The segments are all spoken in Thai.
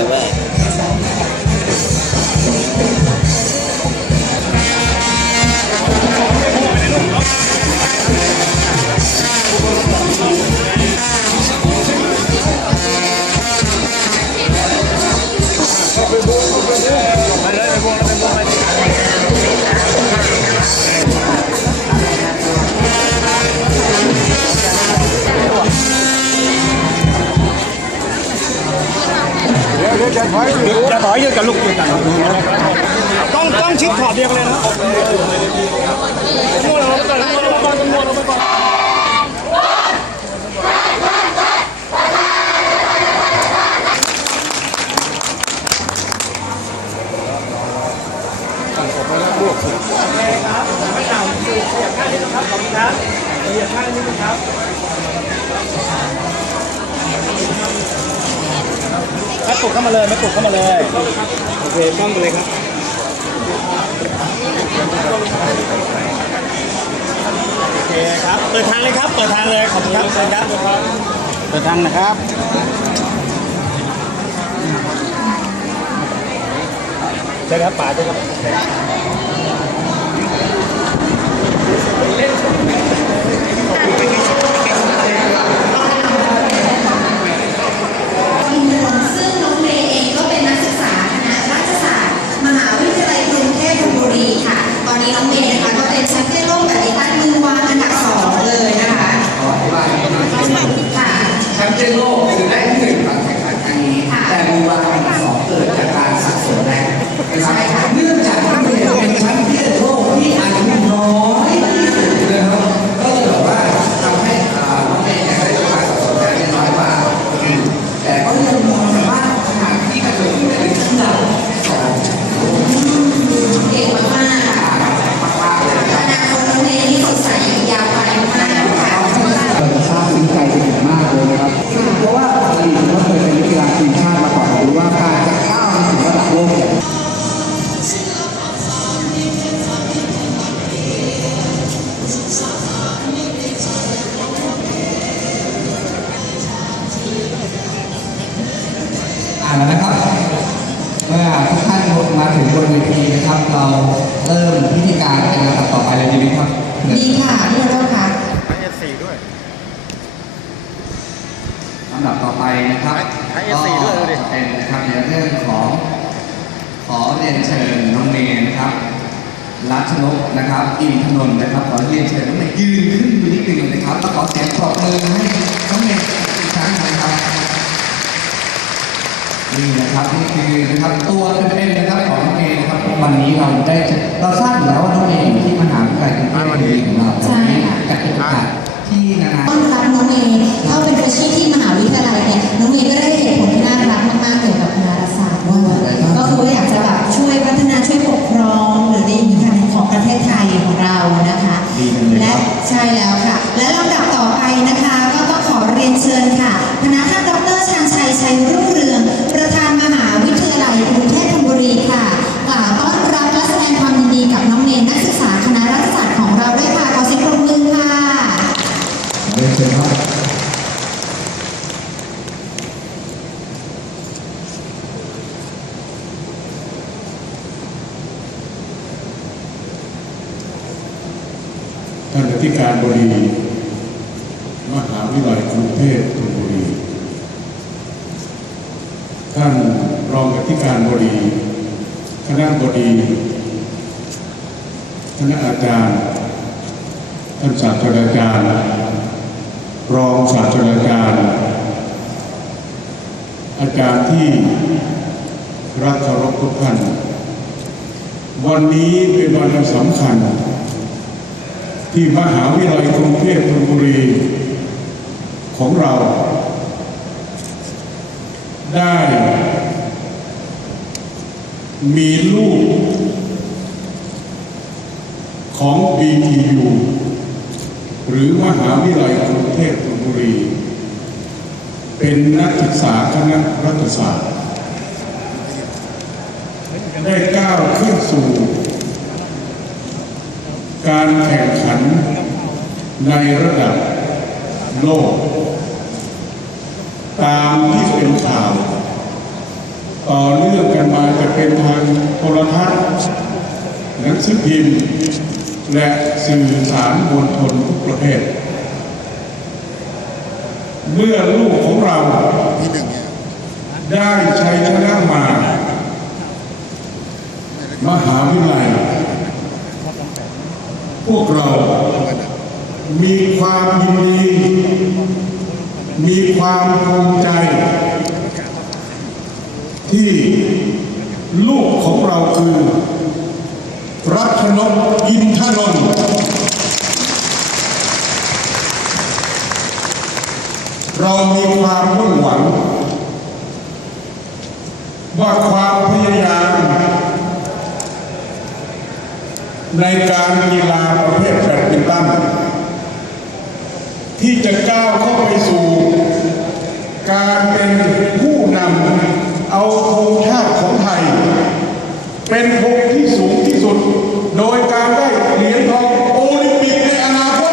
away. อย่าถอยอย่าถอยอย่าลุกอย่ากันต้องต้องชิดขอบเดียวกันเลยนะมั่วเราไปก่อนมั่วเราไปก่อนมั่วเราไปก่อน ไม่ปลุกเข้ามาเลยไม่ปลุกเข้ามาเลยโอเคกล้องมาเลยครับโอเคครับเปิดทางเลยครับเปิดทางเลยขอบคุณครับเชิญครับเปิดทางนะครับใช่ครับป๋าใช่ครับ ซึ่งน้องเมย์เองก็เป็นนักศึกษาคณะรัฐศาสตร์ มหาวิทยาลัยกรุงเทพธนบุรีค่ะ ต อนนี้น้องเมย์นะคะก็เป็นแชมป์เปี้ยนโลกแบบนิตันมือวางอันดับสองเลยนะคะค่ะแชมป์เปี้ยนโลกคือได้ที่หนึ่งการแข่งขันครั้งนี้ค่ะแต่มือวางอันดับสองเกิดจากการสะสมแรงนะครับ ขอเรียนเชิญน้องเมย์ยืนขึ้นนิดนึงนะครับแล้วขอเสียงปรบมือให้น้องเมย์อีกครั้งนะครับนี่นะครับนี่คือนะครับตัวเป็นๆนะครับของน้องเมย์นะครับวันนี้เราได้เจอเราทราบอยู่แล้วว่าน้องเมย์อยู่ที่มหาวิทยาลัยกรุงเทพธนบุรีของเราใช่ค่ะ กับโอกาสที่นานา ต้อนรับน้องเมย์เข้าเป็นเฟรชชี่ที่มหาวิทยาลัยเนี่ยน้องเมย์ก็ได้เหตุผลที่น่ารักมากๆเกี่ยวกับคณะรัฐศาสตร์ด้วยก็คือว่าอยาก ดีจังเลยครับ ใช่แล้วค่ะ และลำดับต่อไปนะคะ ก็ต้องขอเรียนเชิญค่ะคณะท่านดรชันชัยชัยรุ่งเรือง ประธานมหาวิทยาลัยกรุงเทพธนบุรีค่ะกล่าวต้อนรับและแสดงความยินดีกับน้องเมย์นักศึกษาคณะรัฐศาสตร์ของเราด้วยค่ะขอเสียงปรบมือค่ะ เรียนเชิญครับ ท่านอธิการบดี มหาวิทยาลัยกรุงเทพธนบุรี ท่านรองอธิการบดี คณะบดี คณะอาจารย์ ท่านศาสตราจารย์ รองศาสตราจารย์ อาจารย์ที่รักเคารพทุกท่านวันนี้เป็นวันอันสำคัญ ที่มหาวิทยาลัยกรุงเทพธนบุรี ของเรา ได้ มีลูกของ BTU หรือมหาวิทยาลัยกรุงเทพธนบุรี เป็นนักศึกษาคณะรัฐศาสตร์ ได้ก้าวขึ้นสู่ การแข่งขันในระดับ โลก ตามที่เป็นข่าวต่อเนื่องกันมาจะเป็นทางโทรทัศน์หนังสือพิมพ์และสื่อสารมวลชนทุกประเภทเมื่อลูกของเราได้ชัยชนะมา มหาวิทยาลัยพวกเรามีความยินดี มีความภูมิใจ ที่ลูกของเราคือรัชนกอินทนนท์เรามีความมุ่งหวัง ว่าความพยายามในการกีฬาประเภทแบดมินตันที่จะก้าวเข้าไปสู่ การเป็นผู้นำเอาธงชาติของไทย เป็นธงที่สูงที่สุด โดยการได้เหรียญทองโอลิมปิกในอนาคต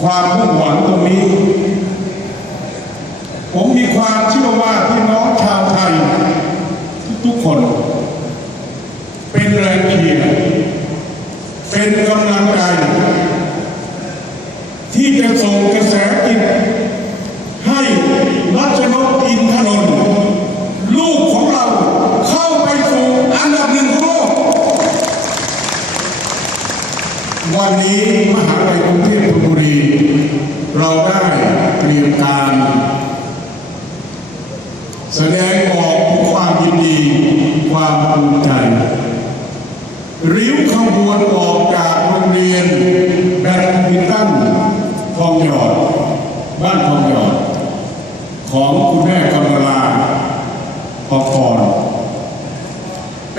ความมุ่งหวังตรงนี้ ผมมีความเชื่อว่าพี่น้องชาวไทย ทุกคน เป็นแรงเชียร์เป็นกำลังใจ ที่จะส่งกระแสจิตให้รัชนกอินทนนท์ลูกของเราเข้าไปสู่อันดับหนึ่งของโลก วันนี้มหาวิทยาลัยกรุงเทพธนบุรี เราได้เตรียมการ แสดงออกถึงความยินดี ความภูมิใจ ริ้วขบวนออกจากโรงเรียนแบดมินตันทองหยอด บ้านทองหยอด ของคุณแม่กำมลาพอพร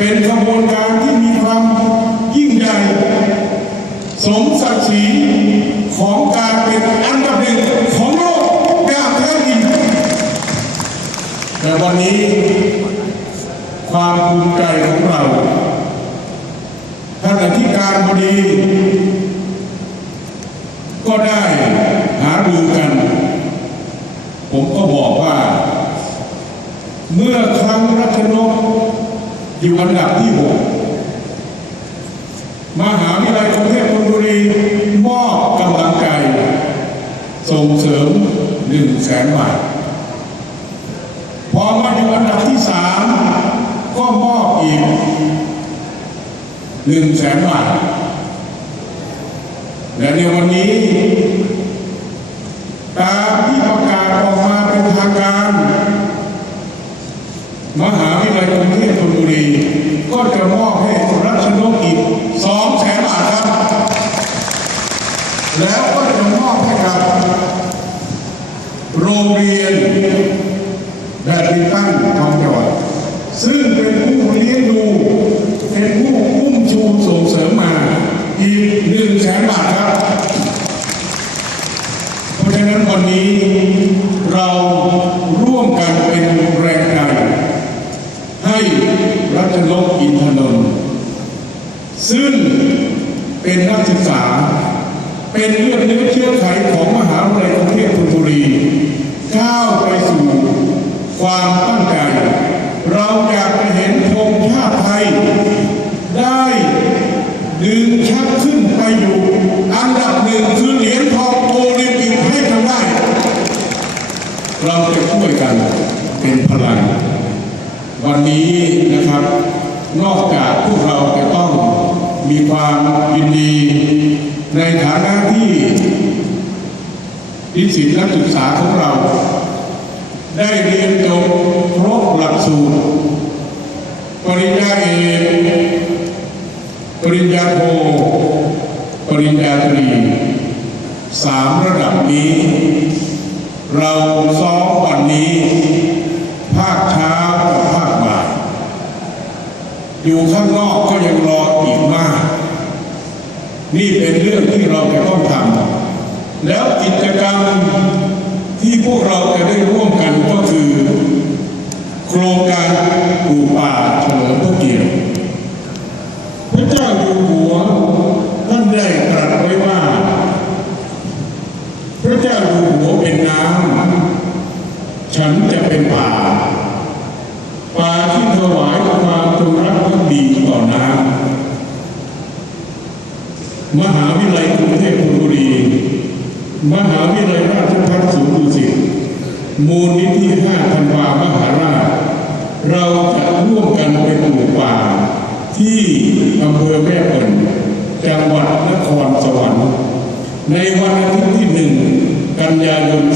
เป็นขบวนการที่มีความยิ่งใหญ่ สมศักดิ์ศรีของการเป็นอันดับหนึ่งของโลกอย่างแท้จริงแต่วันนี้ ความภูมิใจของเราท่านอธิการบดี ก็ได้หารือกัน ผมก็บอกว่า เมื่อครั้งรัชนก อยู่อันดับที่หกมหาวิทยาลัยกรุงเทพธนบุรีมอบกำลังใจส่งเสริมหนึ่งแสนบาทพอมาอยู่อันดับที่สามก็มอบอีกหนึ่งแสนบาท และในวันนี้ตามที่ประกาศออกมาเป็นทางการ มหาวิทยาลัยกรุงเทพธนบุรี ก็จะมอบให้รัชนกอีกสองแสนบาทครับ แล้วก็จะมอบให้กับ โรงเรียน แบดมินตันทองหยอดซึ่งเป็นผู้เลี้ยงดู เป็นผู้อุ้มชูส่งเสริมมา อีกหนึ่งแสนบาทครับ เพราะฉะนั้นวันนี้เราร่วมกันเป็นแรงใจให้รัชนกอินทนนท์ ซึ่งเป็นนักศึกษา เป็นเลือดเนื้อเชื้อไขของมหาวิทยาลัยกรุงเทพธนบุรีก้าวไปสู่ความตั้งใจ เราอยากจะเห็นธงชาติไทย ได้ดึงชักขึ้นไปอยู่ อันดับหนึ่งคือเหรียญทองโอลิมปิกให้ทำได้ เราจะช่วยกันเป็นพลัง วันนี้นะครับ นอกจากพวกเราจะต้อง มีความยินดี ในฐานะที่นิสิตนักศึกษาของเรา ได้เรียนจบครบหลักสูตร ปริญญาเอกปริญญาโทปริญญาตรีสามระดับนี้ เราซ้อมวันนี้ ภาคเช้ากับภาคบ่าย อยู่ข้างนอกก็ยังรออีกมาก นี่เป็นเรื่องที่เราจะต้องทำแล้วกิจกรรมที่พวกเราจะได้ร่วมกันก็คือ โครงการปลูกป่าเฉลิมพระเกียรติพระเจ้าอยู่หัวท่านได้ตรัสไว้ว่า พระเจ้าอยู่หัวเป็นน้ำฉันจะ มหาวิทยาลัยราชภัฏสูนย์ดุสิตมูลนิธิห้าธันวามหาราช เราจะร่วมกันเป็นหมู่ป่า ที่อำเภอแม่เปิ่นจังหวัดนครสวรรค์ในวันอาทิตย์ที่หนึ่งกันยายน 2556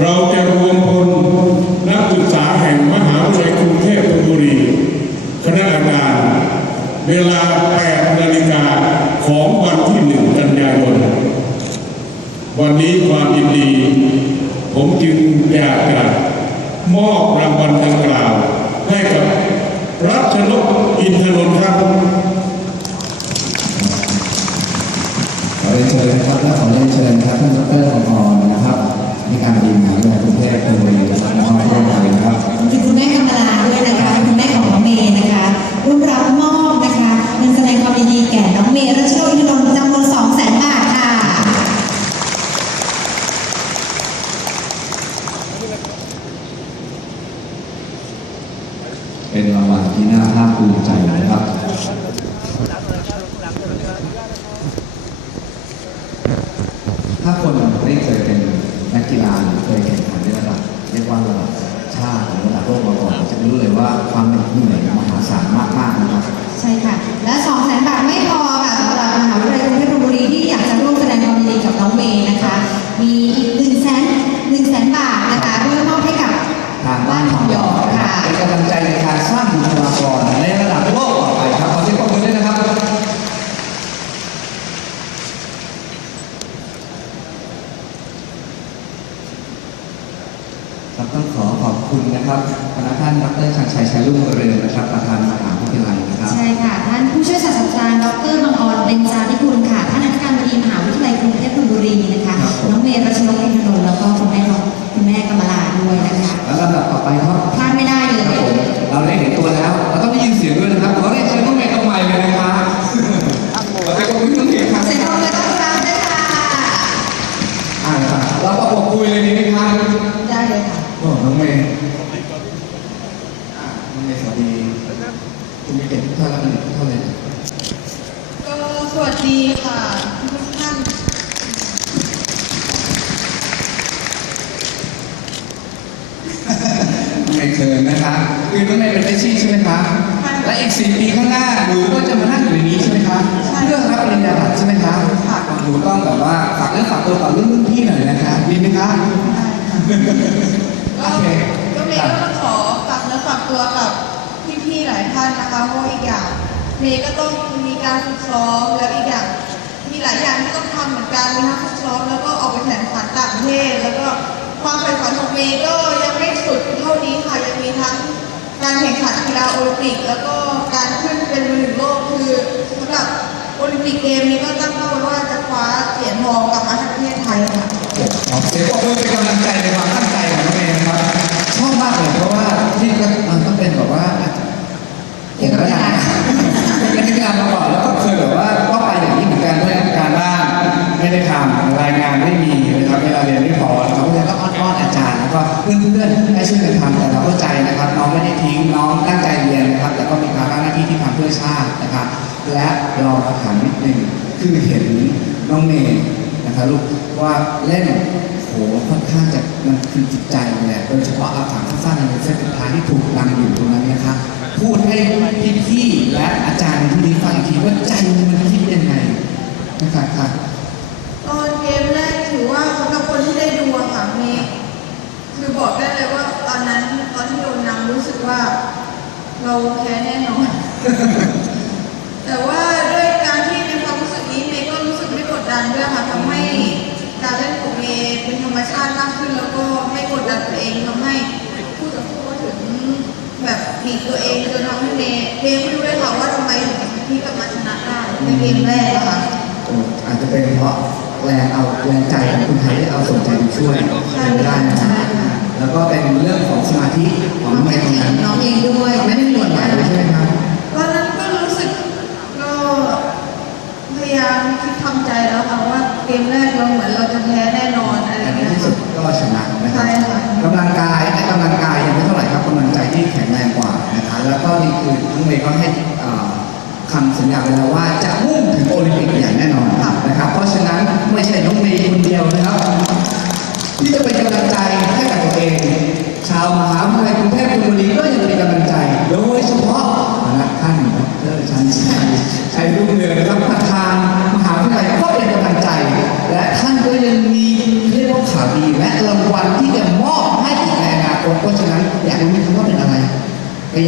เราจะรวมพลนักศึกษาแห่งมหาวิทยาลัยกรุงเทพธนบุรี คณะอาจารย์เวลา 8 นาฬิกา ของวันที่1กันยายน วันนี้ความยินดี ผมจึงอยากจะมอบรางวัลดังกล่าวให้กับรัชนกอินทนนท์ครับขอเรียนเชิญนะครับและขอเรียนเชิญครับท่านดรของออนนะครับในการดีมหาวิทยาลัยกรุงเทพธนบุรีนะครับมอบให้ไปนะครับขอบคุณคุณแม่กำมลาด้วยนะคะ แก่น้องเมย์รัชโนอินทนนท์จำนวน2แสนบาทค่ะ เป็นรางวัลที่น่าภาคภูมิใจนะครับ ไปครับ พลาดไม่ได้เลย ครับผมเราได้เห็นตัวแล้ว เราต้องได้ยินเสียงด้วยนะครับขอเรียนเชิญน้องเมย์เข้าใหม่เลยนะครับขอเสียงปรบมือน้องเมย์ครับ เสียงปรบมือต้อนรับด้วยค่ะ อ่าครับเราก็บอกคุยเลยดีไหมครับ ได้เลยค่ะ โอ้น้องเมย์อ่าน้องเมย์สวัสดีคุณมีเกียรติทุกท่านและบัณฑิตทุกท่านเลยนะ ก็สวัสดีค่ะทุกท่าน น้องเมย์เชิญนะคะคือน้องเมย์เป็นเฟชชี่ใช่ไหมคะและอีกสี่ปีข้างหน้าหนูก็จะมานั่งอยู่ในนี้ใช่ไหมคะเพื่อรับปริญญาบัตรใช่ไหมคะหนูต้องแบบว่าฝากเรื่องฝากตัวกับรุ่นรุ่นพี่หน่อยนะคะดีไหมคะก็ก็เมย์ก็ต้องขอฝากเนื้อฝากตัวกับพี่ๆหลายท่านนะคะเพราะว่าอีกอย่างเมย์ก็ต้องมีการฝึกซ้อมแล้วอีกอย่างมีหลายอย่างที่ต้องทำเหมือนกันมีทั้งฝึกซ้อมแล้วก็ออกไปแข่งขันต่างประเทศแล้วก็ ความใฝ่ฝันของเมย์ก็ยังไม่สุดเท่านี้ค่ะยังมีทั้งการแข่งขันกีฬาโอลิมปิก แล้วก็การขึ้นเป็นมือหนึ่งโลกคือสำหรับโอลิมปิกเกมนี้ก็ตั้งเป้าไว้ว่าจะคว้าเหรียญทองกลับมาให้ประเทศไทยค่ะ ขอเสียงปรบมือ อนๆอาจารย์แล้วก็เพื่อนๆให้ช่วยกันทำแต่เราเข้าใจนะครับน้องไม่ได้ทิ้งน้องตั้งใจเรียนนะครับแล้วก็มีภาระหน้าที่ที่ทำเพื่อชาตินะครับ และลองมาถามนิดนึงคือเห็นน้องเมย์นะครับลูกว่าเล่นโหค่อนข้างจะมันคือจิตใจเลยแหละโดยเฉพาะอาถามสั้นๆในเส้นสุดท้ายที่ถูกนำอยู่ตรงนั้นเนะครับพูดให้พี่ๆและอาจารย์ที่นี้ฟังอีกทีว่าใจมันคิดยังไงนะครับค่ะตอนเกมแรกถือว่าสำหรับคนที่ได้ดูอะค่ะเมย์ คือบอกได้เลยว่าตอนนั้นตอนที่โดนนำรู้สึกว่า เราแพ้แน่นอน แต่ว่าด้วยการที่มีความรู้สึกนี้เมย์ก็รู้สึกไม่กดดันด้วยค่ะทำให้การเล่นของเมย์เป็นธรรมชาติมากขึ้น แล้วก็ไม่กดดันตัวเองทำให้ผู้ต่อสู้ก็ถึงแบบหนีตัวเองจนทำให้เมย์เมย์ไม่รู้เลยค่ะว่าทำไมถึงที่กลับมาชนะได้ในเกมแรกอะค่ะโอ้อาจจะเป็นเพราะแรงเอาแรงใจของคุณไทยที่เอาสนใจไปช่วยเป็นได้นะครับ แล้วก็เป็นเรื่องของสมาธิของน้องเมย์ตรงนั้นน้องเองด้วยไม่ได้มีหวั่นไหวเลยใช่ไหมครับตอนนั้นก็รู้สึกก็พยายามคิดทำใจแล้วค่ะว่าเกมแรกเราเหมือนเราจะแพ้แน่นอนอะไรแต่ในเงี้ยที่สุดก็ชนะนะครับใช่ค่ะกำลังกายไอ้กำลังกายยังไม่เท่าไหร่ครับกำลังใจที่แข็งแรงกว่านะคะแล้วก็นี่คือน้องเมย์ก็ให้เอ่อคำสัญญาไว้แล้วว่าจะมุ่งถึงโอลิมปิกอย่างแน่นอนนะครับเพราะฉะนั้นไม่ใช่น้องเมย์คนเดียวนะครับ ที่จะเป็นกำลังใจให้กับตัวเอง ชาวมหาวิทยาลัยกรุงเทพธนบุรีก็ยังเป็นกำลังใจ โดยเฉพาะคณะท่านดรชันชัยชัยรุ่งเรืองนะครับประธานมหาวิทยาลัยก็เป็นกำลังใจ และท่านก็ยังมีเรียกว่าข่าวดีและรางวัลที่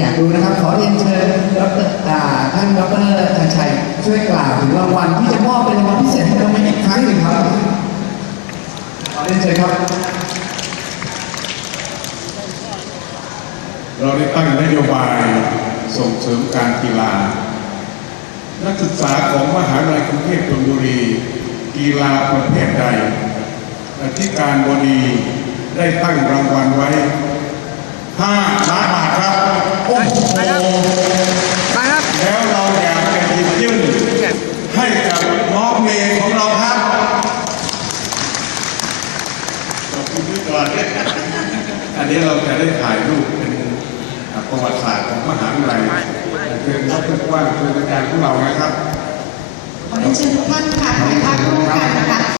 จะอบให้อีกในอนาครอยากรู้นะครับ ขอเรียนเชิญดรอ่าท่านดรชันชัยช่วยกล่าวถึงรางวัลที่จะมอบเป็นรางวัลพิเศษให้เมย์อีกครั้งหนึ่งครับ ขอเรียนเชิญครับ เราได้ตั้งนโยบายส่งเสริมการกีฬา นักศึกษาของมหาวิทยาลัยกรุงเทพธนบุรี กีฬาประเภทใดอธิการบดีได้ตั้งรางวัลไว้ 5ล้านบาทครับ โอ้โหแล้วเราอยากจะหยิบยื่นให้กับน้องเมย์ของเราครับขอบคุณด้วยก่อนอันนี้เราจะได้ถ่ายรูปเป็นประวัติศาสตร์ของมหาวิทยาลัยเป็นรับเพื่อกว้างเป็นอาจารย์ของเรานะครับขอเรียนเชิญทุกท่านค่ะถ่ายภาพร่วมกันนะคะ